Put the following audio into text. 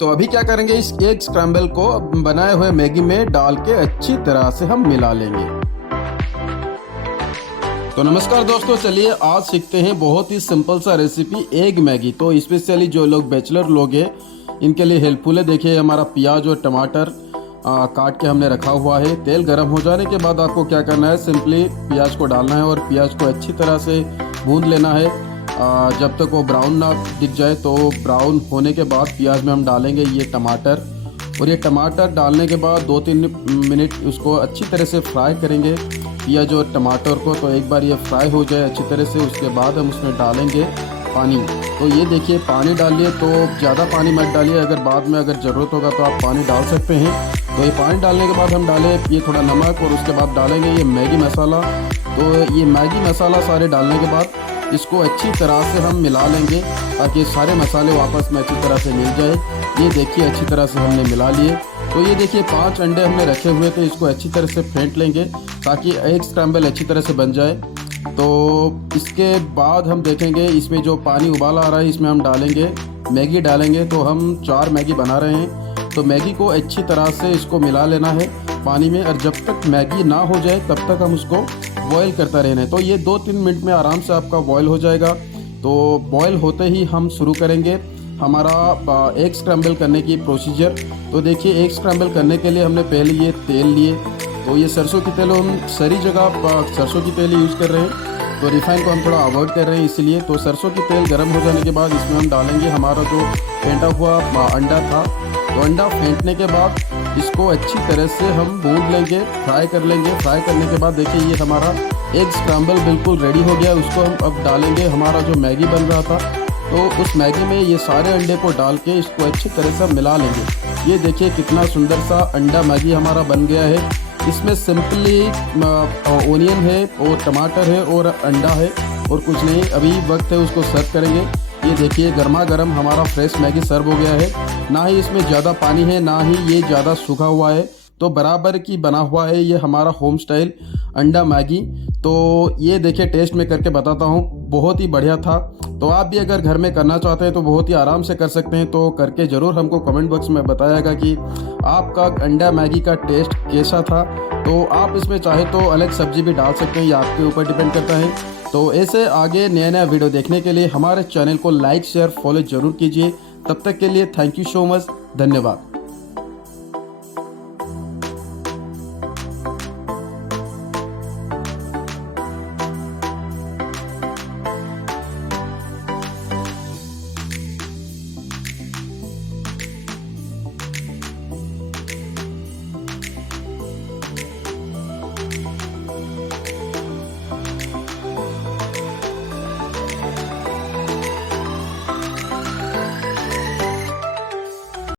तो अभी क्या करेंगे, इस एग स्क्रैम्बल को बनाए हुए मैगी में डाल के अच्छी तरह से हम मिला लेंगे। तो नमस्कार दोस्तों, चलिए आज सीखते हैं बहुत ही सिंपल सा रेसिपी एग मैगी। तो स्पेशली जो लोग बैचलर लोग हैं इनके लिए हेल्पफुल है। देखिए हमारा प्याज और टमाटर काट के हमने रखा हुआ है। तेल गर्म हो जाने के बाद आपको क्या करना है, सिंपली प्याज को डालना है और प्याज को अच्छी तरह से भून लेना है जब तक वो ब्राउन ना दिख जाए। तो ब्राउन होने के बाद प्याज में हम डालेंगे ये टमाटर, और ये टमाटर डालने के बाद 2-3 मिनट उसको अच्छी तरह से फ्राई करेंगे प्याज और टमाटर को। तो एक बार ये फ्राई हो जाए अच्छी तरह से, उसके बाद हम उसमें डालेंगे पानी। तो ये देखिए पानी डालिए, तो ज़्यादा पानी मत डालिए, अगर बाद में अगर ज़रूरत होगा तो आप पानी डाल सकते हैं। तो ये पानी डालने के बाद हम डालें ये थोड़ा नमक, और उसके बाद डालेंगे ये मैगी मसाला। तो ये मैगी मसाला सारे डालने के बाद इसको अच्छी तरह से हम मिला लेंगे ताकि सारे मसाले वापस में अच्छी तरह से मिल जाए। ये देखिए अच्छी तरह से हमने मिला लिए। तो ये देखिए 5 अंडे हमने रखे हुए थे, इसको अच्छी तरह से फेंट लेंगे ताकि एग स्क्रैम्बल अच्छी तरह से बन जाए। तो इसके बाद हम देखेंगे इसमें जो पानी उबाला आ रहा है इसमें हम डालेंगे मैगी डालेंगे। तो हम 4 मैगी बना रहे हैं, तो मैगी को अच्छी तरह से इसको मिला लेना है पानी में, और जब तक मैगी ना हो जाए तब तक हम उसको बॉईल करता रहना है। तो ये 2-3 मिनट में आराम से आपका बॉईल हो जाएगा। तो बॉईल होते ही हम शुरू करेंगे हमारा एग स्क्रैम्बल करने की प्रोसीजर। तो देखिए एग स्क्रैम्बल करने के लिए हमने पहले ये तेल लिए, तो ये सरसों की तेल, हम सारी जगह सरसों की तेल यूज़ कर रहे हैं। तो रिफाइन को हम थोड़ा अवॉइड कर रहे हैं इसलिए। तो सरसों की तेल गर्म हो जाने के बाद इसमें हम डालेंगे हमारा जो फेंटा हुआ अंडा था। तो अंडा फेंटने के बाद इसको अच्छी तरह से हम भून लेंगे, फ्राई कर लेंगे। फ्राई करने के बाद देखिए ये हमारा एग स्क्रैम्बल बिल्कुल रेडी हो गया। उसको हम अब डालेंगे हमारा जो मैगी बन रहा था। तो उस मैगी में ये सारे अंडे को डाल के इसको अच्छी तरह से मिला लेंगे। ये देखिए कितना सुंदर सा अंडा मैगी हमारा बन गया है। इसमें सिंपली ओनियन है और टमाटर है और अंडा है और कुछ नहीं। अभी वक्त है उसको सर्व करेंगे। ये देखिए गर्मा गर्म हमारा फ्रेश मैगी सर्व हो गया है। ना ही इसमें ज़्यादा पानी है, ना ही ये ज़्यादा सूखा हुआ है, तो बराबर की बना हुआ है ये हमारा होम स्टाइल अंडा मैगी। तो ये देखिए टेस्ट में करके बताता हूँ, बहुत ही बढ़िया था। तो आप भी अगर घर में करना चाहते हैं तो बहुत ही आराम से कर सकते हैं। तो करके ज़रूर हमको कमेंट बॉक्स में बताइएगा कि आपका अंडा मैगी का टेस्ट कैसा था। तो आप इसमें चाहे तो अलग सब्जी भी डाल सकते हैं, ये आपके ऊपर डिपेंड करता है। तो ऐसे आगे नया नया वीडियो देखने के लिए हमारे चैनल को लाइक शेयर फॉलो ज़रूर कीजिए। तब तक के लिए थैंक यू सो मच, धन्यवाद।